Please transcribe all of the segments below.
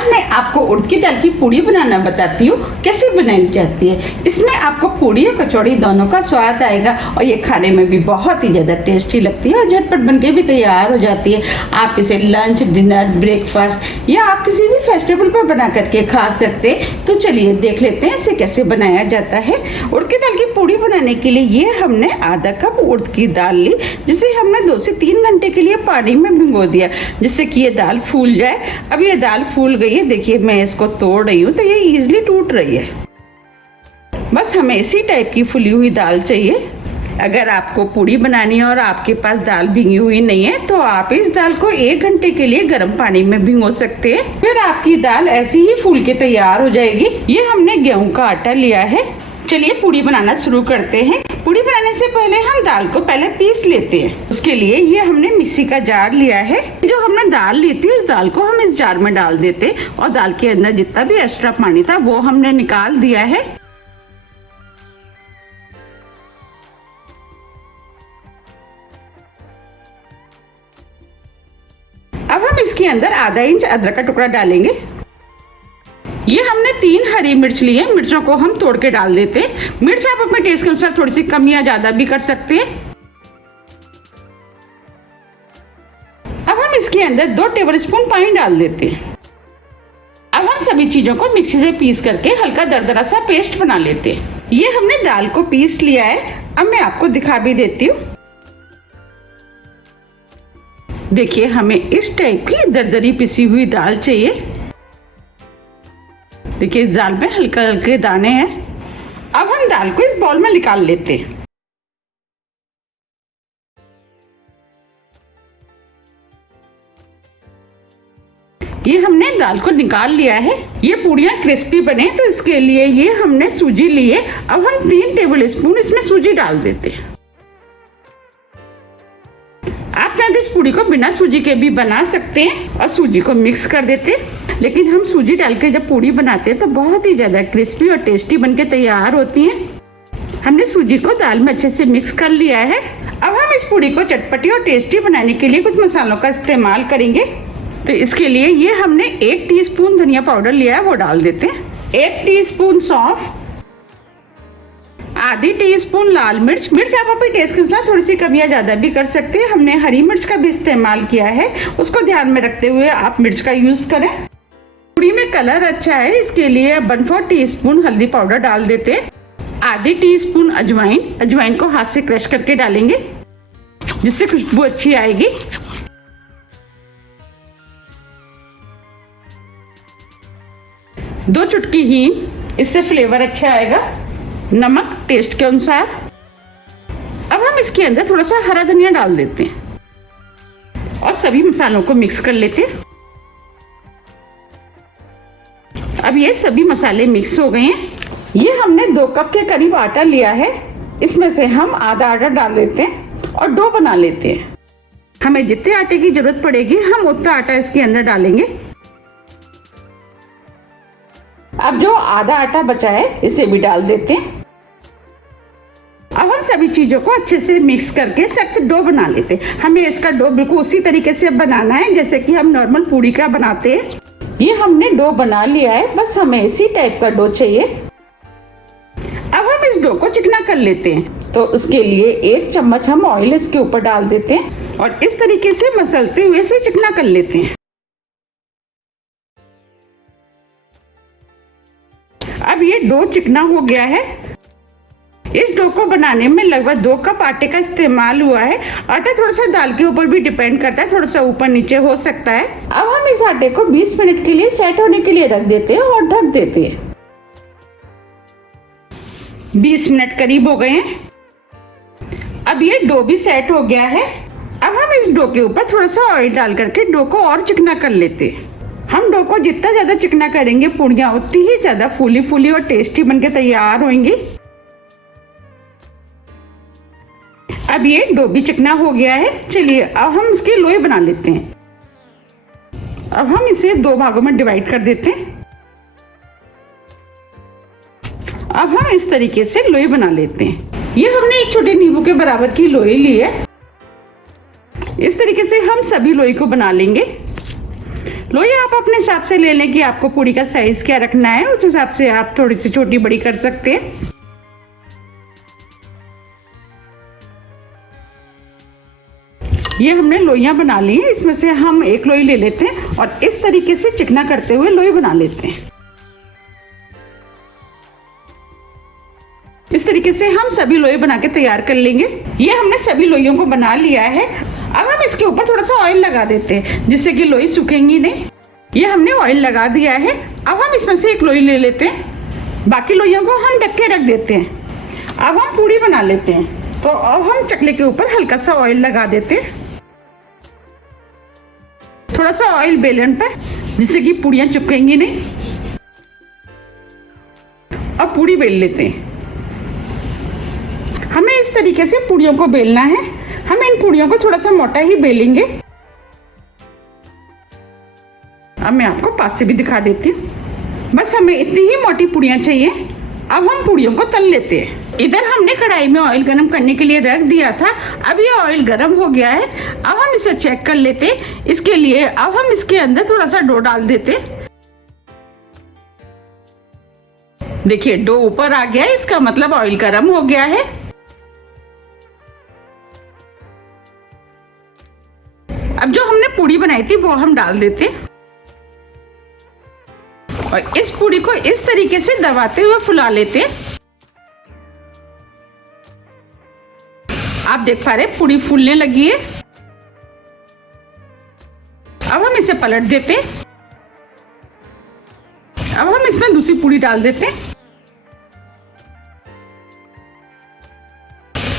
आज मैं आपको उड़द की दाल की पूड़ी बनाना बताती हूँ, कैसे बनाई जाती है। इसमें आपको पूड़ी और कचौड़ी दोनों का स्वाद आएगा और ये खाने में भी बहुत ही ज़्यादा टेस्टी लगती है और झटपट बनके भी तैयार हो जाती है। आप इसे लंच, डिनर, ब्रेकफास्ट या आप किसी भी फेस्टिवल पर बना करके खा सकते हैं। तो चलिए देख लेते हैं इसे कैसे बनाया जाता है। उड़द की दाल की पूड़ी बनाने के लिए ये हमने आधा कप उड़द की दाल ली, जिसे हमने 2 से 3 घंटे के लिए पानी में भिगो दिया, जिससे कि ये दाल फूल जाए। अब ये दाल फूल गई है, देखिए मैं इसको तोड़ रही हूँ तो ये इजीली टूट रही है। बस हमें इसी टाइप की फुली हुई दाल चाहिए। अगर आपको पूड़ी बनानी है और आपके पास दाल भिगी हुई नहीं है तो आप इस दाल को 1 घंटे के लिए गर्म पानी में भिगो सकते हैं। फिर आपकी दाल ऐसी ही फूल के तैयार हो जाएगी। ये हमने गेहूं का आटा लिया है। चलिए पूड़ी बनाना शुरू करते हैं। पूड़ी बनाने से पहले हम दाल को पहले पीस लेते हैं। उसके लिए ये हमने मिक्सी का जार लिया है। जो हमने दाल ली थी उस दाल को हम इस जार में डाल देते और दाल के अंदर जितना भी एक्स्ट्रा पानी था वो हमने निकाल दिया है। अब हम इसके अंदर आधा इंच अदरक का टुकड़ा डालेंगे। ये हमने 3 हरी मिर्च ली है, मिर्चों को हम तोड़ के डाल देते हैं। मिर्च आप अपने टेस्ट के अनुसार थोड़ी सी कम या ज्यादा भी कर सकते हैं। अब हम इसके अंदर 2 टेबलस्पून पानी डाल देते हैं। अब हम सभी चीजों को मिक्सी से पीस करके हल्का दरदरा सा पेस्ट बना लेते हैं। ये हमने दाल को पीस लिया है। अब मैं आपको दिखा भी देती हूँ। देखिए हमें इस टाइप की दरदरी पिसी हुई दाल चाहिए। देखिए इस दाल में हल्के हल्के दाने हैं। अब हम दाल को इस बाउल में निकाल लेते हैं। ये हमने दाल को निकाल लिया है। ये पूड़ियाँ क्रिस्पी बने तो इसके लिए ये हमने सूजी ली है। अब हम 3 टेबलस्पून इसमें सूजी डाल देते हैं। आप चाहे तो इस पूड़ी को बिना सूजी के भी बना सकते हैं और सूजी को मिक्स कर देते हैं, लेकिन हम सूजी डाल के जब पूड़ी बनाते हैं तो बहुत ही ज़्यादा क्रिस्पी और टेस्टी बनके तैयार होती हैं। हमने सूजी को दाल में अच्छे से मिक्स कर लिया है। अब हम इस पूड़ी को चटपटी और टेस्टी बनाने के लिए कुछ मसालों का इस्तेमाल करेंगे। तो इसके लिए ये हमने 1 टीस्पून धनिया पाउडर लिया है, वो डाल देते हैं। 1 टीस्पून सौंफ, आधी टीस्पून लाल मिर्च। मिर्च आप अपने टेस्ट के अनुसार थोड़ी सी कम या ज्यादा भी कर सकते हैं। हमने हरी मिर्च का भी इस्तेमाल किया है, उसको ध्यान में रखते हुए आप मिर्च का यूज करें। पूड़ी में कलर अच्छा है इसके लिए 1/4 टीस्पून हल्दी पाउडर डाल देते हैं। आधी टीस्पून अजवाइन, अजवाइन को हाथ से क्रश करके डालेंगे जिससे खुशबू अच्छी आएगी। दो चुटकी हींग, इससे फ्लेवर अच्छा आएगा। नमक टेस्ट के अनुसार। अब हम इसके अंदर थोड़ा सा हरा धनिया डाल देते हैं और सभी मसालों को मिक्स कर लेते हैं। अब ये सभी मसाले मिक्स हो गए हैं। ये हमने 2 कप के करीब आटा लिया है। इसमें से हम आधा आटा डाल देते हैं और डो बना लेते हैं। हमें जितने आटे की जरूरत पड़ेगी हम उतना आटा इसके अंदर डालेंगे। अब जो आधा आटा बचा है इसे भी डाल देते हैं। अब हम सभी चीजों को अच्छे से मिक्स करके सख्त डो बना लेते हैं। हमें इसका डो बिल्कुल उसी तरीके से बनाना है जैसे कि हम नॉर्मल पूड़ी का बनाते हैं। ये हमने डो बना लिया है, बस हमें इसी टाइप का डो चाहिए। अब हम इस डो को चिकना कर लेते हैं। तो उसके लिए 1 चम्मच हम ऑयल इसके ऊपर डाल देते हैं और इस तरीके से मसलते हुए इसे चिकना कर लेते हैं। अब ये डो चिकना हो गया है। इस डो को बनाने में लगभग 2 कप आटे का इस्तेमाल हुआ है। आटा थोड़ा सा दाल के ऊपर भी डिपेंड करता है, थोड़ा सा ऊपर नीचे हो सकता है। अब हम इस आटे को 20 मिनट के लिए सेट होने के लिए रख देते हैं और ढक देते हैं। 20 मिनट करीब हो गए हैं। अब ये डो भी सेट हो गया है। अब हम इस डो के ऊपर थोड़ा सा ऑयल डाल करके डो को और चिकना कर लेते हैं। हम डो को जितना ज्यादा चिकना करेंगे पूड़ियाँ उतनी ही ज्यादा फूली फूली और टेस्टी बनके तैयार होंगी। अब ये डो भी चिकना हो गया है। चलिए अब हम इसकी लोई बना लेते हैं। अब हम इसे 2 भागों में डिवाइड कर देते हैं। अब हम इस तरीके से लोई बना लेते हैं। ये हमने 1 छोटे नींबू के बराबर की लोई ली है। इस तरीके से हम सभी लोई को बना लेंगे। लोई आप अपने हिसाब से ले लें कि आपको पूड़ी का साइज क्या रखना है, उस हिसाब से आप थोड़ी सी छोटी बड़ी कर सकते हैं। ये हमने लोइयां बना ली हैं, इसमें से हम एक लोई ले लेते हैं और इस तरीके से चिकना करते हुए लोई बना लेते हैं। इस तरीके से हम सभी लोई बना के तैयार कर लेंगे। ये हमने सभी लोइयों को बना लिया है। अब हम इसके ऊपर थोड़ा सा ऑयल लगा देते हैं जिससे कि लोई सूखेंगी नहीं। ये हमने ऑयल लगा दिया है। अब हम इसमें से एक लोई ले लेते हैं, बाकी लोइयों को हम ढक के रख देते हैं। अब हम पूड़ी बना लेते हैं। तो अब हम चकले के ऊपर हल्का सा ऑयल लगा देते हैं, थोड़ा सा ऑयल बेलन पर, जिससे कि पूड़ियाँ चिपकेंगी नहीं। अब पूड़ी बेल लेते हैं। हमें इस तरीके से पूड़ियों को बेलना है। हम इन पूड़ियों को थोड़ा सा मोटा ही बेलेंगे। अब मैं आपको पास से भी दिखा देती हूँ। बस हमें इतनी ही मोटी पूड़ियाँ चाहिए। अब हम पूड़ियों को तल लेते हैं। इधर हमने कढ़ाई में ऑयल गरम करने के लिए रख दिया था। अब ये ऑयल गरम हो गया है। अब हम इसे चेक कर लेते हैं। इसके लिए अब हम इसके अंदर थोड़ा सा डो डाल देते हैं। देखिए डो ऊपर आ गया है, इसका मतलब ऑयल गरम हो गया है। अब जो हमने पूड़ी बनाई थी वो हम डाल देते हैं और इस पूड़ी को इस तरीके से दबाते हुए फुला लेते हैं। आप देख पा रहे हैं पूड़ी फूलने लगी है। अब हम इसे पलट देते हैं। अब हम इसमें दूसरी पूड़ी डाल देते हैं।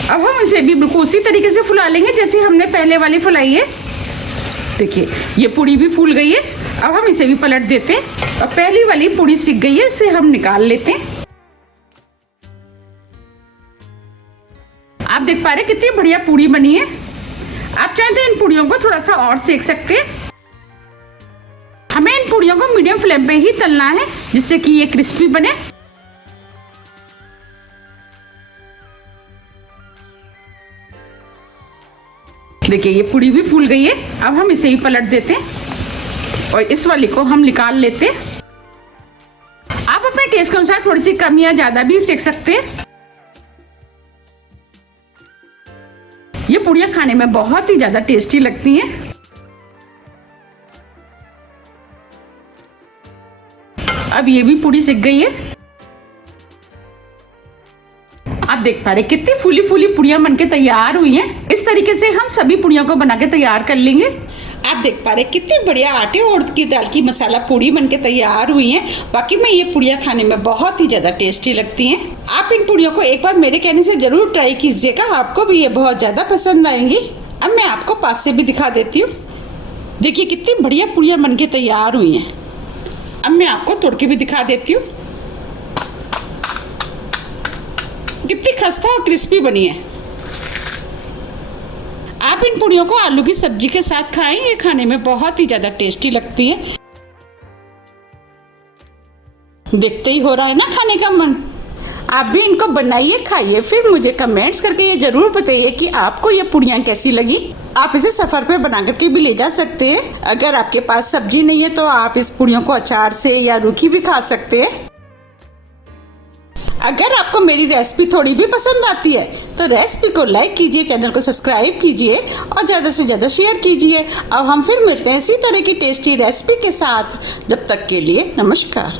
अब हम इसे भी बिल्कुल उसी तरीके से फुला लेंगे जैसे हमने पहले वाली फुलाई है। देखिए ये पूड़ी भी फूल गई है। अब हम इसे भी पलट देते हैं और पहली वाली पूड़ी सिक गई है, इसे हम निकाल लेते हैं। आप देख पा रहे हैं कितनी बढ़िया पूड़ी बनी है। आप चाहें तो इन पूड़ियों को थोड़ा सा और सेक सकते हैं। हमें इन पूड़ियों को मीडियम फ्लेम पे ही तलना है जिससे कि ये क्रिस्पी बने। देखिए ये पूड़ी भी फूल गई है। अब हम इसे ही पलट देते हैं और इस वाली को हम निकाल लेते हैं। आप अपने टेस्ट के अनुसार थोड़ी सी कम या ज्यादा भी सेक सकते हैं। ये पूड़ियाँ खाने में बहुत ही ज्यादा टेस्टी लगती हैं। अब ये भी पूड़ी सिक गई है। आप देख पा रहे कितनी फूली फूली पूड़ियाँ बनके तैयार हुई हैं। इस तरीके से हम सभी पूड़ियों को बना के तैयार कर लेंगे। आप देख पा रहे कितनी बढ़िया आटे और उड़द की दाल की मसाला पूड़ी बनके तैयार हुई हैं। वाकई में ये पूड़ियाँ खाने में बहुत ही ज़्यादा टेस्टी लगती हैं। आप इन पूड़ियों को एक बार मेरे कहने से ज़रूर ट्राई कीजिएगा, आपको भी ये बहुत ज़्यादा पसंद आएंगी। अब मैं आपको पास से भी दिखा देती हूँ। देखिए कितनी बढ़िया पूड़ियाँ बनके तैयार हुई हैं। अब मैं आपको तोड़ के भी दिखा देती हूँ। कितनी खस्ता और क्रिस्पी बनी है। आप इन पूड़ियों को आलू की सब्जी के साथ खाएं, ये खाने में बहुत ही ज़्यादा टेस्टी लगती है। देखते ही हो रहा है ना खाने का मन। आप भी इनको बनाइए, खाइए, फिर मुझे कमेंट्स करके ये ज़रूर बताइए कि आपको ये पूड़ियाँ कैसी लगी। आप इसे सफ़र पे बना करके भी ले जा सकते हैं। अगर आपके पास सब्जी नहीं है तो आप इस पूड़ियों को अचार से या रूखी भी खा सकते हैं। अगर आपको मेरी रेसिपी थोड़ी भी पसंद आती है तो रेसिपी को लाइक कीजिए, चैनल को सब्सक्राइब कीजिए और ज़्यादा से ज़्यादा शेयर कीजिए। अब हम फिर मिलते हैं इसी तरह की टेस्टी रेसिपी के साथ। जब तक के लिए नमस्कार।